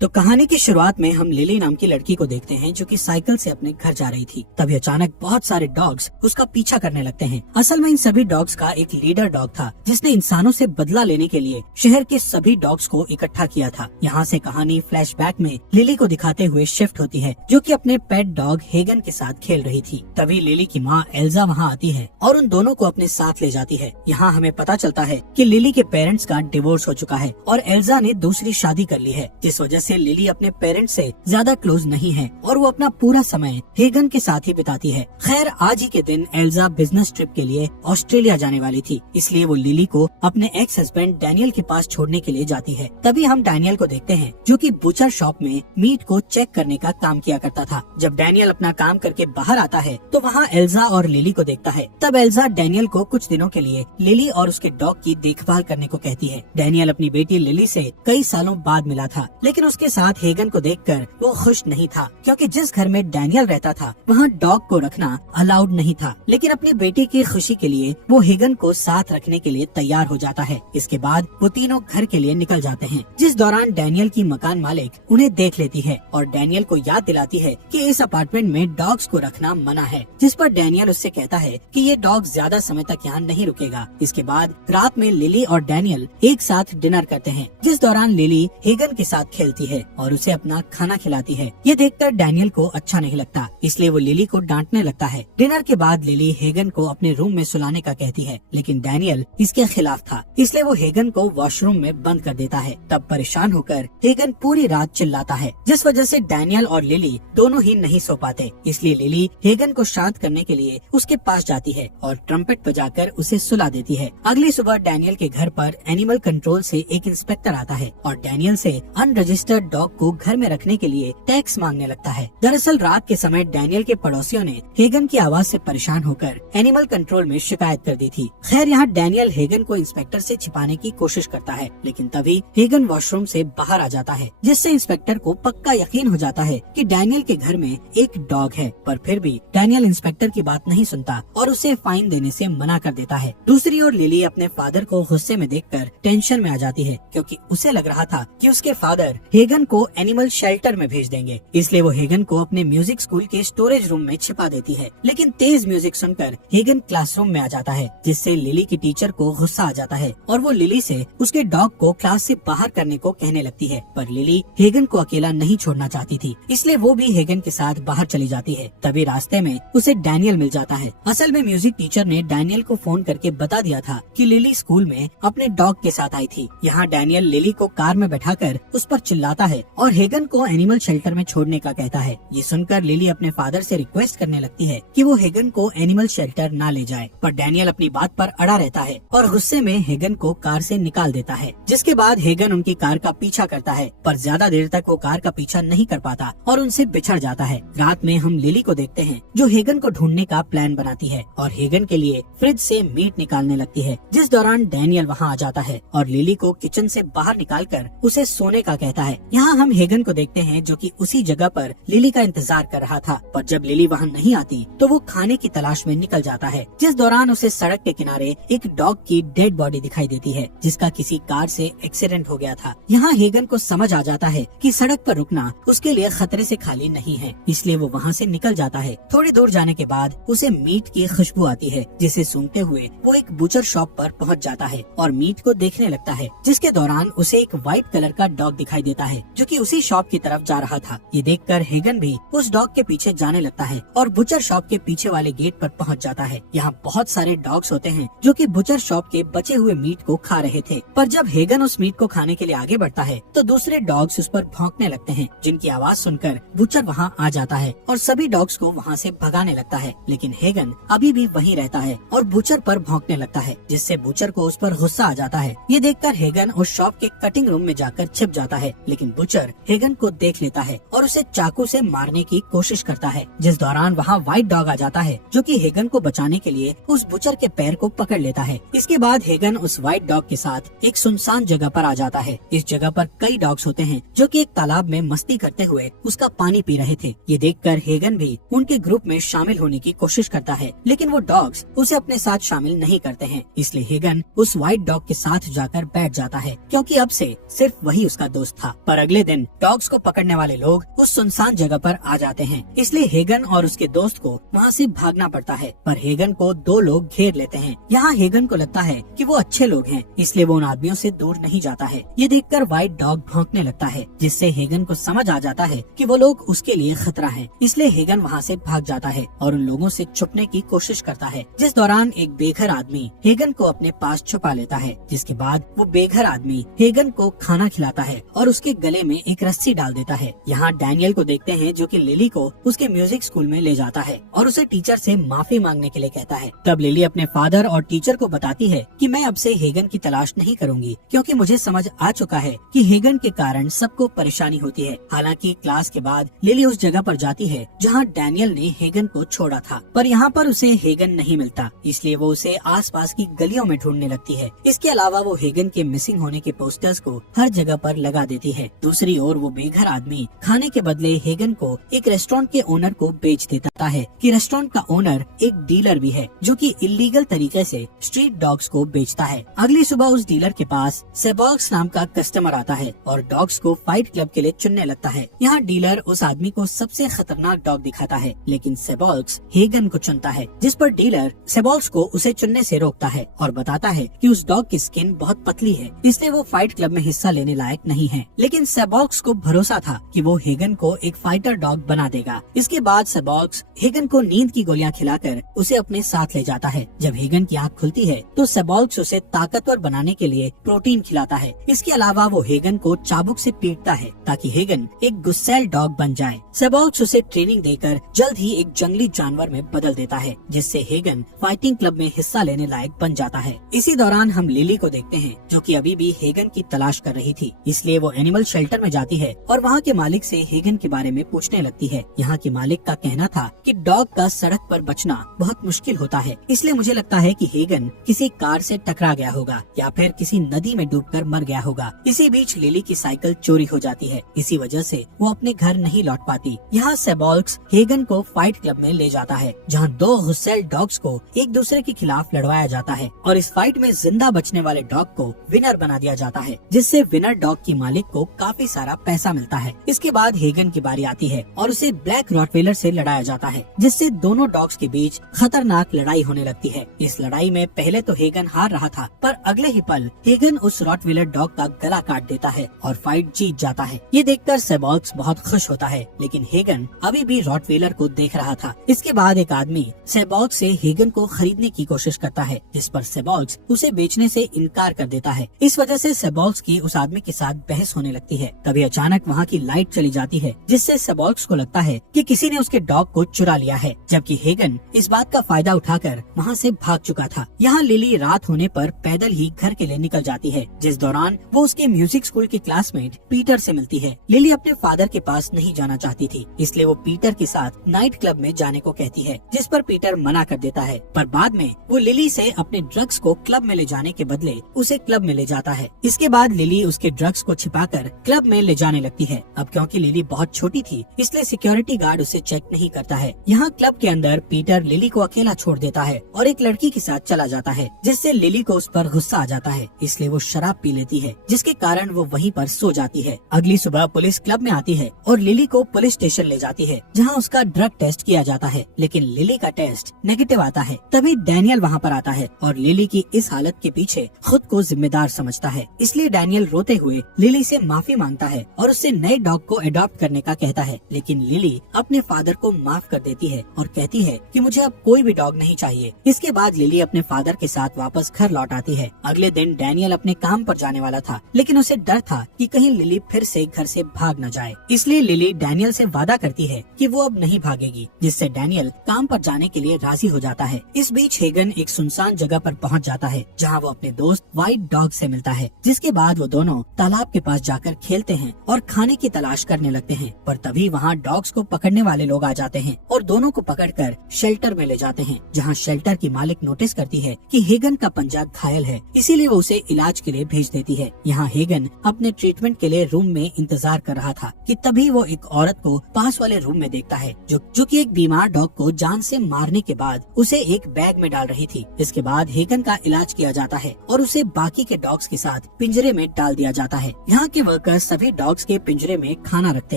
तो कहानी की शुरुआत में हम लिली नाम की लड़की को देखते हैं जो कि साइकिल से अपने घर जा रही थी। तभी अचानक बहुत सारे डॉग्स उसका पीछा करने लगते हैं। असल में इन सभी डॉग्स का एक लीडर डॉग था जिसने इंसानों से बदला लेने के लिए शहर के सभी डॉग्स को इकट्ठा किया था। यहाँ से कहानी फ्लैशबैक में लिली को दिखाते हुए शिफ्ट होती है जो कि अपने पेट डॉग हेगन के साथ खेल रही थी। तभी लिली की माँ एल्जा वहाँ आती है और उन दोनों को अपने साथ ले जाती है। यहाँ हमें पता चलता है कि लिली के पेरेंट्स का डिवोर्स हो चुका है और एल्जा ने दूसरी शादी कर ली है, जिस वजह से लिली अपने पेरेंट्स से ज्यादा क्लोज नहीं है और वो अपना पूरा समय हेगन के साथ ही बिताती है। खैर आज ही के दिन एल्जा बिजनेस ट्रिप के लिए ऑस्ट्रेलिया जाने वाली थी, इसलिए वो लिली को अपने एक्स हस्बैंड डैनियल के पास छोड़ने के लिए जाती है। तभी हम डैनियल को देखते हैं जो कि बुचर शॉप में मीट को चेक करने का काम किया करता था। जब डैनियल अपना काम करके बाहर आता है तो वहाँ एल्जा और लिली को देखता है। तब एल्जा डैनियल को कुछ दिनों के लिए लिली और उसके डॉग की देखभाल करने को कहती है। डैनियल अपनी बेटी लिली से कई सालों बाद मिला था, लेकिन उसके साथ हेगन को देखकर वो खुश नहीं था, क्योंकि जिस घर में डैनियल रहता था वहाँ डॉग को रखना अलाउड नहीं था। लेकिन अपनी बेटी की खुशी के लिए वो हेगन को साथ रखने के लिए तैयार हो जाता है। इसके बाद वो तीनों घर के लिए निकल जाते हैं, जिस दौरान डैनियल की मकान मालिक उन्हें देख लेती है और डैनियल को याद दिलाती है कि इस अपार्टमेंट में डॉग्स को रखना मना है, जिस पर डैनियल उससे कहता है कि ये डॉग ज्यादा समय तक यहाँ नहीं रुकेगा। इसके बाद रात में लिली और डैनियल एक साथ डिनर करते हैं, जिस दौरान लिली हेगन के साथ खेलती है और उसे अपना खाना खिलाती है। ये देखकर डैनियल को अच्छा नहीं लगता, इसलिए वो लिली को डांटने लगता है। डिनर के बाद लिली हेगन को अपने रूम में सुलाने का कहती है, लेकिन डैनियल इसके खिलाफ था, इसलिए वो हेगन को वॉशरूम में बंद कर देता है। तब परेशान होकर हेगन पूरी रात चिल्लाता है, जिस वजह से डैनियल और लिली दोनों ही नहीं सो पाते। इसलिए लिली हेगन को शांत करने के लिए उसके पास जाती है और ट्रम्पेट बजाकर उसे सुला देती है। अगली सुबह डैनियल के घर पर एनिमल कंट्रोल से एक इंस्पेक्टर आता है और डैनियल से अनरजिस्टर्ड डॉग को घर में रखने के लिए टैक्स मांगने लगता है। दरअसल रात के समय डैनियल के पड़ोसियों ने हेगन की आवाज से परेशान होकर एनिमल कंट्रोल में शिकायत कर दी थी। खैर यहाँ डैनियल हेगन को इंस्पेक्टर से छिपाने की कोशिश करता है, लेकिन तभी हेगन वॉशरूम से बाहर आ जाता है, जिससे इंस्पेक्टर को पक्का यकीन हो जाता है कि डैनियल के घर में एक डॉग है। पर फिर भी डैनियल इंस्पेक्टर की बात नहीं सुनता और उसे फाइन देने से मना कर देता है। दूसरी ओर लिली अपने फादर को गुस्से में देखकर टेंशन में आ जाती है, क्योंकि उसे लग रहा था कि उसके फादर हेगन को एनिमल शेल्टर में भेज देंगे। इसलिए वो हेगन को अपने म्यूजिक स्कूल के स्टोरेज रूम में छिपा देती है। लेकिन तेज म्यूजिक सुनकर हेगन क्लासरूम में आ जाता है, जिससे लिली की टीचर को गुस्सा आ जाता है और वो लिली से उसके डॉग को क्लास से बाहर करने को कहने लगती है। पर लिली हेगन को अकेला नहीं छोड़ना चाहती थी, इसलिए वो भी हेगन के साथ बाहर चली जाती है। तभी रास्ते में उसे डैनियल मिल जाता है। असल में म्यूजिक टीचर ने डैनियल को फोन करके बता दिया था कि लिली स्कूल में अपने डॉग के साथ आई थी। यहाँ डैनियल लिली को कार में बैठाकर उस पर चिल्लाता है और हेगन को एनिमल शेल्टर में छोड़ने का कहता है। ये सुनकर लिली अपने फादर से रिक्वेस्ट करने लगती है कि वो हेगन को एनिमल शेल्टर ना ले जाए, पर डैनियल अपनी बात पर अड़ा रहता है और गुस्से में हेगन को कार से निकाल देता है। जिसके बाद हेगन उनकी कार का पीछा करता है, पर ज्यादा देर तक वो कार का पीछा नहीं कर पाता और उनसे बिछड़ जाता है। रात में हम लिली को देखते हैं जो हेगन को ढूंढने का प्लान बनाती है और हेगन के लिए फ्रिज से मीट निकालने लगती है, जिस दौरान डैनियल वहाँ आ जाता है और लिली को किचन से बाहर निकालकर उसे सोने का कहता है। यहाँ हम हेगन को देखते हैं जो कि उसी जगह पर लिली का इंतजार कर रहा था, पर जब लिली वहाँ नहीं आती तो वो खाने की तलाश में निकल जाता है, जिस दौरान उसे सड़क के किनारे एक डॉग की डेड बॉडी दिखाई देती है, जिसका किसी कार से एक्सीडेंट हो गया था। यहाँ हेगन को समझ आ जाता है कि सड़क पर रुकना उसके लिए खतरे से खाली नहीं है, इसलिए वो वहाँ से निकल जाता है। थोड़ी दूर जाने के बाद उसे मीट की खुशबू आती है, जिसे सूंघते हुए वो एक बुचर शॉप पर पहुँच जाता है और मीट को देखने लगता है, जिसके दौरान उसे एक व्हाइट कलर का डॉग दिखाई देता है जो कि उसी शॉप की तरफ जा रहा था। ये देखकर हेगन भी उस डॉग के पीछे जाने लगता है और बुचर शॉप के पीछे वाले गेट पर पहुंच जाता है। यहाँ बहुत सारे डॉग्स होते हैं जो कि बुचर शॉप के बचे हुए मीट को खा रहे थे, पर जब हेगन उस मीट को खाने के लिए आगे बढ़ता है तो दूसरे डॉग्स उस पर भौंकने लगते हैं, जिनकी आवाज सुनकर बुचर वहाँ आ जाता है और सभी डॉग्स को वहाँ से भगाने लगता है। लेकिन हेगन अभी भी वहीं रहता है और बुचर पर भौंकने लगता है, जिससे बुचर को उस पर गुस्सा आ जाता है। ये देखकर हेगन उस शॉप के कटिंग रूम में जाकर छिप जाता है, लेकिन बुचर हेगन को देख लेता है और उसे चाकू से मारने की कोशिश करता है, जिस दौरान वहाँ व्हाइट डॉग आ जाता है जो कि हेगन को बचाने के लिए उस बुचर के पैर को पकड़ लेता है। इसके बाद हेगन उस व्हाइट डॉग के साथ एक सुनसान जगह पर आ जाता है। इस जगह पर कई डॉग्स होते हैं जो कि एक तालाब में मस्ती करते हुए उसका पानी पी रहे थे। ये देखकर हेगन भी उनके ग्रुप में शामिल होने की कोशिश करता है, लेकिन वो डॉग्स उसे अपने साथ शामिल नहीं करते हैं। इसलिए हेगन उस व्हाइट डॉग के साथ जाकर बैठ जाता है, क्योंकि अब से सिर्फ वही उसका दोस्त था। पर अगले दिन डॉग्स को पकड़ने वाले लोग उस सुनसान जगह पर आ जाते हैं, इसलिए हेगन और उसके दोस्त को वहाँ से भागना पड़ता है। पर हेगन को दो लोग घेर लेते हैं। यहाँ हेगन को लगता है कि वो अच्छे लोग हैं, इसलिए वो उन आदमियों से दूर नहीं जाता है। ये देखकर व्हाइट डॉग भौंकने लगता है, जिससे हेगन को समझ आ जाता है कि वो लोग उसके लिए खतरा है। इसलिए हेगन वहाँ से भाग जाता है और उन लोगों से छुपने की कोशिश करता है, जिस दौरान एक बेघर आदमी हेगन को अपने पास छुपा लेता है। जिसके बाद वो बेघर आदमी हेगन को खाना खिलाता है और उसके गले में एक रस्सी डाल देता है। यहाँ डैनियल को देखते हैं, जो कि लिली को उसके म्यूजिक स्कूल में ले जाता है और उसे टीचर से माफी मांगने के लिए कहता है। तब लिली अपने फादर और टीचर को बताती है कि मैं अब से हेगन की तलाश नहीं करूंगी, क्योंकि मुझे समझ आ चुका है कि हेगन के कारण सबको परेशानी होती है। हालांकि क्लास के बाद लिली उस जगह पर जाती है जहाँ डैनियल ने हेगन को छोड़ा था, पर यहाँ पर उसे हेगन नहीं मिलता, इसलिए वो उसे आसपास की गलियों में ढूंढने लगती है। इसके अलावा वो हेगन के मिसिंग होने के पोस्टर्स को हर जगह पर लगा देती है। दूसरी ओर वो बेघर आदमी खाने के बदले हेगन को एक रेस्टोरेंट के ओनर को बेच देता है कि रेस्टोरेंट का ओनर एक डीलर भी है, जो कि इलीगल तरीके से स्ट्रीट डॉग्स को बेचता है। अगली सुबह उस डीलर के पास सेबॉक्स नाम का कस्टमर आता है और डॉग्स को फाइट क्लब के लिए चुनने लगता है। यहाँ डीलर उस आदमी को सबसे खतरनाक डॉग दिखाता है, लेकिन सेबॉक्स हेगन को चुनता है, जिस पर डीलर सेबॉक्स को उसे चुनने से रोकता है और बताता है कि उस डॉग की स्किन बहुत पतली है, इसलिए वो फाइट क्लब में हिस्सा लेने लायक नहीं है। लेकिन सेबॉक्स को भरोसा था कि वो हेगन को एक फाइटर डॉग बना देगा। इसके बाद सेबॉक्स हेगन को नींद की गोलियां खिलाकर उसे अपने साथ ले जाता है। जब हेगन की आँख खुलती है तो सेबॉक्स उसे ताकतवर बनाने के लिए प्रोटीन खिलाता है। इसके अलावा वो हेगन को चाबुक से पीटता है ताकि हेगन एक गुस्सैल डॉग बन जाए। सेबॉक्स उसे ट्रेनिंग देकर जल्द ही एक जंगली जानवर में बदल देता है, जिससे हेगन फाइटिंग क्लब में हिस्सा लेने लायक बन जाता है। इसी दौरान हम लिली को देखते हैं, जो कि अभी भी हेगन की तलाश कर रही थी, इसलिए वो एनिमल शेल्टर में जाती है और वहाँ के मालिक से हेगन के बारे में पूछने लगती है। यहाँ के मालिक का कहना था कि डॉग का सड़क पर बचना बहुत मुश्किल होता है, इसलिए मुझे लगता है कि हेगन किसी कार से टकरा गया होगा या फिर किसी नदी में डूबकर मर गया होगा। इसी बीच लिली की साइकिल चोरी हो जाती है, इसी वजह से वो अपने घर नहीं लौट पाती। यहाँ सेबॉक्स हेगन को फाइट क्लब में ले जाता है, जहाँ दो गुस्सैल डॉग्स को एक दूसरे के खिलाफ लड़वाया जाता है और इस फाइट में जिंदा बचने वाले डॉग को विनर बना दिया जाता है, जिससे विनर डॉग की मालिक को काफी सारा पैसा मिलता है। इसके बाद हेगन की बारी आती है और उसे ब्लैक रॉटवेलर से लड़ाया जाता है, जिससे दोनों डॉग्स के बीच खतरनाक लड़ाई होने लगती है। इस लड़ाई में पहले तो हेगन हार रहा था, पर अगले ही पल हेगन उस रॉटवेलर डॉग का गला काट देता है और फाइट जीत जाता है। ये देखकर सेबॉक्स बहुत खुश होता है, लेकिन हेगन अभी भी रॉटवेलर को देख रहा था। इसके बाद एक आदमी सेबॉक्स से हेगन को खरीदने की कोशिश करता है, जिस पर सेबॉक्स उसे बेचने से इनकार कर देता है। इस वजह से सेबॉक्स की उस आदमी के साथ बहस होने लगती है। तभी अचानक वहाँ की लाइट चली जाती है, जिससे सेबॉक्स को लगता है कि किसी ने उसके डॉग को चुरा लिया है, जबकि हेगन इस बात का फायदा उठाकर वहाँ से भाग चुका था। यहाँ लिली रात होने पर पैदल ही घर के लिए निकल जाती है, जिस दौरान वो उसके म्यूजिक स्कूल के क्लासमेट पीटर से मिलती है। लिली अपने फादर के पास नहीं जाना चाहती थी, इसलिए वो पीटर के साथ नाइट क्लब में जाने को कहती है, जिस पर पीटर मना कर देता है। पर बाद में वो लिली से अपने ड्रग्स को क्लब में ले जाने के बदले उसे क्लब में ले जाता है। इसके बाद लिली उसके ड्रग्स को छिपाकर क्लब में ले जाने लगती है। अब क्योंकि लिली बहुत छोटी थी, इसलिए सिक्योरिटी गार्ड उसे चेक नहीं करता है। यहाँ क्लब के अंदर पीटर लिली को अकेला छोड़ देता है और एक लड़की के साथ चला जाता है, जिससे लिली को उस पर गुस्सा आ जाता है, इसलिए वो शराब पी लेती है, जिसके कारण वो वहीं पर सो जाती है। अगली सुबह पुलिस क्लब में आती है और लिली को पुलिस स्टेशन ले जाती है, जहाँ उसका ड्रग टेस्ट किया जाता है, लेकिन लिली का टेस्ट नेगेटिव आता है। तभी डैनियल वहाँ पर आता है और लिली की इस हालत के पीछे खुद को जिम्मेदार समझता है, इसलिए डैनियल रोते हुए लिली से माफी मांगता है और उससे नए डॉग को अडॉप्ट करने का कहता है। लेकिन लिली अपने फादर को माफ कर देती है और कहती है कि मुझे अब कोई भी डॉग नहीं चाहिए। इसके बाद लिली अपने फादर के साथ वापस घर लौट आती है। अगले दिन डैनियल अपने काम पर जाने वाला था, लेकिन उसे डर था कि कहीं लिली फिर से घर से भाग न जाए, इसलिए लिली डैनियल से वादा करती है कि वो अब नहीं भागेगी, जिससे डैनियल काम पर जाने के लिए राजी हो जाता है। इस बीच हेगन एक सुनसान जगह पर पहुंच जाता है, जहां वो अपने दोस्त व्हाइट डॉग से मिलता है, जिसके बाद वो दोनों तालाब के पास जाकर खेलते हैं और खाने की तलाश करने लगते हैं। पर तभी वहाँ डॉग्स को पकड़ने वाले लोग आ जाते हैं और दोनों को पकड़कर शेल्टर में ले जाते हैं, जहाँ शेल्टर की मालिक नोटिस करती है कि हेगन का पंजा घायल है, इसीलिए वो उसे इलाज के लिए भेज देती है। यहाँ हेगन अपने ट्रीटमेंट के लिए रूम में इंतजार कर रहा था कि तभी वो एक औरत को पास वाले रूम में देखता है, जो कि एक बीमार डॉग को जान से मारने के बाद उसे एक बैग में डाल रही थी। इसके बाद हेगन का इलाज किया जाता है और उसे बाकी के डॉग्स के साथ पिंजरे में डाल दिया जाता है। यहाँ के वर्कर्स सभी डॉग्स के पिंजरे में खाना रखते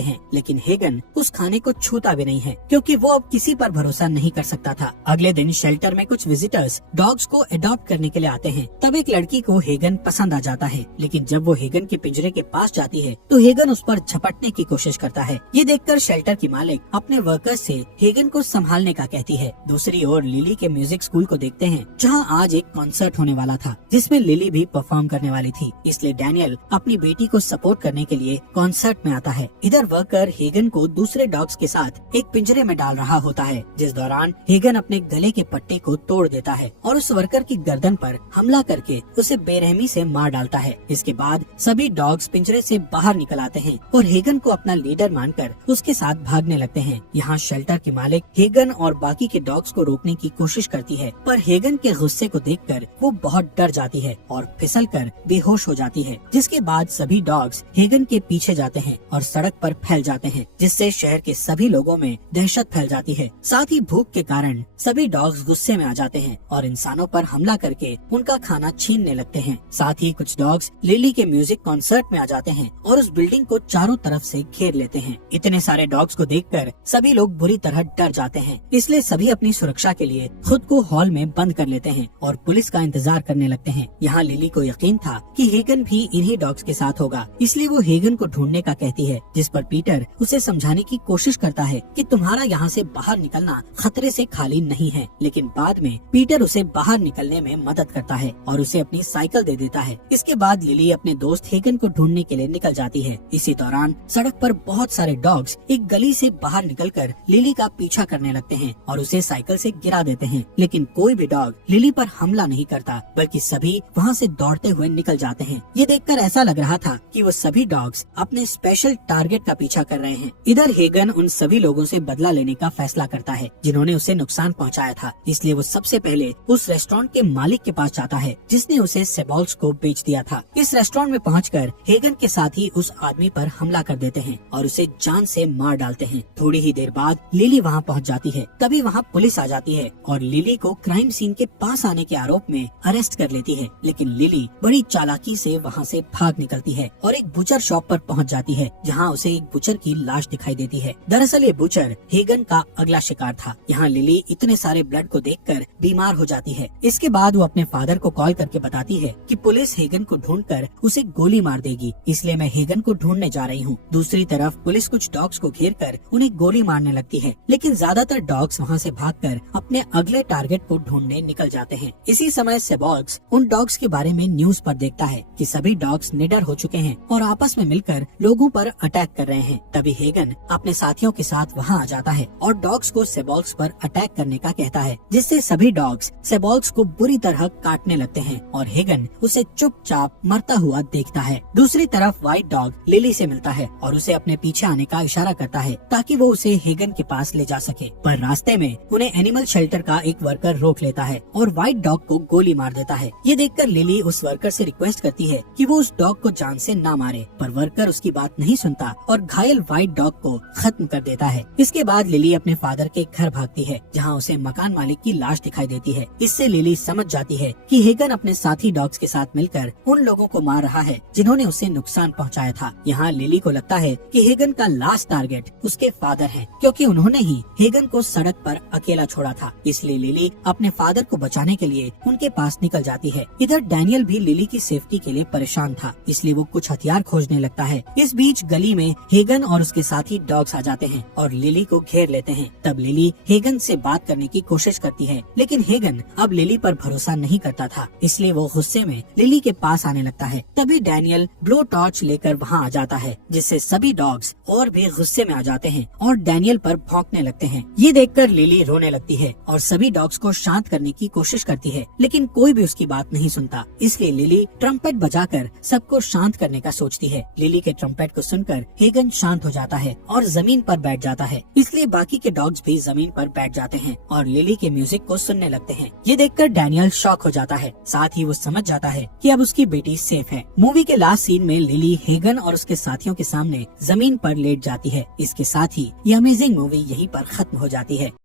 हैं, लेकिन हेगन उस खाने को छूता भी नहीं है क्योंकि वो अब किसी पर भरोसा नहीं कर सकता था। अगले दिन शेल्टर में कुछ विजिटर्स डॉग्स को अडॉप्ट करने के लिए आते हैं। तब एक लड़की को हेगन पसंद आ जाता है, लेकिन जब वो हेगन के पिंजरे के पास जाती है तो हेगन उस पर झपटने की कोशिश करता है। ये देखकर शेल्टर की मालिक अपने वर्कर्स से हेगन को संभालने का कहती है। दूसरी ओर लिली के म्यूजिक स्कूल को देखते हैं, जहाँ आज एक कॉन्सर्ट होने वाला था जिसमें लिली भी परफॉर्म करने वाली थी, इसलिए डैनियल अपनी बेटी को सपोर्ट करने के लिए कॉन्सर्ट में आता है। इधर वर्कर हेगन को दूसरे डॉग्स के साथ एक पिंजरे में डाल रहा होता है, जिस दौरान हेगन अपने गले के पट्टे को तोड़ देता है और उस वर्कर की गर्दन पर हमला करके उसे बेरहमी से मार डालता है। इसके बाद सभी डॉग्स पिंजरे से बाहर निकल आते हैं और हेगन को अपना लीडर मानकर उसके साथ भागने लगते हैं। यहाँ शेल्टर की मालिक हेगन और बाकी के डॉग्स को रोकने की कोशिश करती है, पर हेगन के गुस्से को देखकर वो बहुत डर जाती है और फिसलकर बेहोश हो जाती है। जिसके बाद सभी डॉग्स हेगन के पीछे जाते हैं और सड़क पर फैल जाते हैं, जिससे शहर के सभी लोगों में दहशत फैल जाती है। साथ ही भूख के कारण सभी डॉग्स गुस्से में आ जाते हैं और इंसानों पर हमला करके उनका खाना छीनने लगते हैं। साथ ही कुछ डॉग्स लिली के म्यूजिक कॉन्सर्ट में आ जाते हैं और उस बिल्डिंग को चारों तरफ से घेर लेते हैं। इतने सारे डॉग्स को देखकर सभी लोग बुरी तरह डर जाते हैं, इसलिए सभी अपनी सुरक्षा के लिए खुद को हॉल में बंद कर लेते हैं और पुलिस का इंतजार करने लगते हैं। यहाँ लिली को यकीन था कि हेगन भी इन्हीं डॉग्स के साथ होगा, इसलिए वो हेगन को ढूंढने का कहती है, जिस पर पीटर उसे समझाने की कोशिश करता है कि तुम्हारा यहाँ से बाहर निकलना खतरे से खाली नहीं है। लेकिन बाद में पीटर उसे बाहर निकलने में मदद करता है और उसे अपनी साइकिल दे देता है। इसके बाद लिली अपने दोस्त हेगन को ढूंढने के लिए निकल जाती है। इसी दौरान सड़क पर बहुत सारे डॉग्स एक गली से बाहर निकलकर लिली का पीछा करने लगते हैं और उसे साइकिल से गिरा देते हैं, लेकिन कोई भी डॉग लिली पर हमला नहीं करता, बल्कि सभी वहाँ से दौड़ते हुए निकल जाते हैं। ये देखकर ऐसा लग रहा था कि वो सभी डॉग्स अपने स्पेशल टारगेट का पीछा कर रहे हैं। इधर हेगन उन सभी लोगों से बदला लेने का फैसला करता है जिन्होंने उसे नुकसान पहुंचाया था, इसलिए वो सबसे पहले उस रेस्टोरेंट के मालिक के पास जाता है जिसने उसे सेबॉल्स को बेच दिया था। इस रेस्टोरेंट में पहुंचकर हेगन के साथी उस आदमी पर हमला कर देते हैं और उसे जान से मार डालते हैं। थोड़ी ही देर बाद लिली वहाँ पहुँच जाती है। तभी वहाँ पुलिस आ जाती है और लिली को क्राइम सीन के पास आने के आरोप में अरेस्ट कर लेती है, लेकिन लिली बड़ी चालाकी से वहाँ से भाग निकलती है और एक बुचर शॉप पर पहुँच जाती है, जहाँ उसे एक बुचर की लाश दिखाई देती है। दरअसल ये बुचर हेगन का अगला शिकार था। यहाँ लिली इतने सारे ब्लड को देखकर बीमार हो जाती है। इसके बाद वो अपने फादर को कॉल करके बताती है कि पुलिस हेगन को ढूंढकर उसे गोली मार देगी, इसलिए मैं हेगन को ढूंढने जा रही हूँ। दूसरी तरफ पुलिस कुछ डॉग्स को घेरकर उन्हें गोली मारने लगती है, लेकिन ज्यादातर डॉग्स वहाँ से भागकर अपने अगले टारगेट को ढूंढने निकल जाते हैं। इसी समय सेबॉल्स उन डॉग्स के बारे में न्यूज पर देखता है कि सभी डॉग्स निडर हो चुके हैं और आपस में मिलकर लोगों पर अटैक कर रहे हैं। तभी हेगन अपने साथियों के साथ वहाँ आ जाता है और डॉग्स को सेबॉल्स पर अटैक करने का कहता है, जिससे सभी डॉग्स सेबॉल्स को बुरी तरह काटने लगते हैं और हेगन उसे चुपचाप मरता हुआ देखता है। दूसरी तरफ व्हाइट डॉग लिली से मिलता है और उसे अपने पीछे आने का इशारा करता है ताकि वो उसे हेगन के पास ले जा सके, पर रास्ते में उन्हें एनिमल शेल्टर का एक वर्कर रोक लेता है और व्हाइट डॉग को गोली मार देता है। ये देखकर लिली उस वर्कर से रिक्वेस्ट करती है कि वो उस डॉग को जान से ना मारे, पर वर्कर उसकी बात नहीं सुनता और घायल व्हाइट डॉग को खत्म कर देता है। इसके बाद लिली अपने फादर के घर भागती है, जहाँ उसे मकान मालिक की लाश दिखाई देती है। इससे लिली समझ जाती है कि हेगन अपने साथी डॉग्स के साथ मिलकर उन लोगों को मार रहा है जिन्होंने उसे नुकसान पहुंचाया था। यहाँ लिली को लगता है कि हेगन का लास्ट टारगेट उसके फादर है, क्योंकि उन्होंने ही हेगन को सड़क पर अकेला छोड़ा था। इसलिए लिली अपने फादर को बचाने के लिए उनके पास निकल जाती है। इधर डैनियल भी लिली की सेफ्टी के लिए परेशान था, इसलिए वो कुछ हथियार खोजने लगता है। इस बीच गली में हेगन और उसके साथी डॉग्स आ जाते हैं और लिली को घेर लेते हैं। तब लिली हेगन से बात करने की कोशिश करती है, लेकिन हेगन अब लिली पर भरोसा नहीं करता था, इसलिए वो गुस्से में लिली के पास आने लगता है। तभी डैनियल ब्लो टॉर्च लेकर वहाँ आ जाता है, जिससे सभी डॉग्स और भी गुस्से में आ जाते हैं और डैनियल पर भौंकने लगते हैं। ये देखकर लिली रोने लगती है और सभी डॉग्स को शांत करने की कोशिश करती है, लेकिन कोई भी उसकी बात नहीं सुनता। इसलिए लिली ट्रम्पेट बजाकर सबको शांत करने का सोचती है। लिली के ट्रम्पेट को सुनकर हेगन शांत हो जाता है और जमीन पर बैठ जाता है, इसलिए बाकी के डॉग्स भी जमीन पर बैठ जाते हैं और लिली के म्यूजिक को सुनने लगते हैं। ये देखकर डैनियल शॉक हो जाता है, साथ ही वो समझ जाता है कि अब उसकी बेटी सेफ है। मूवी के लास्ट सीन में लिली हेगन और उसके साथियों के सामने जमीन पर लेट जाती है। इसके साथ ही ये अमेजिंग मूवी यहीं पर खत्म हो जाती है।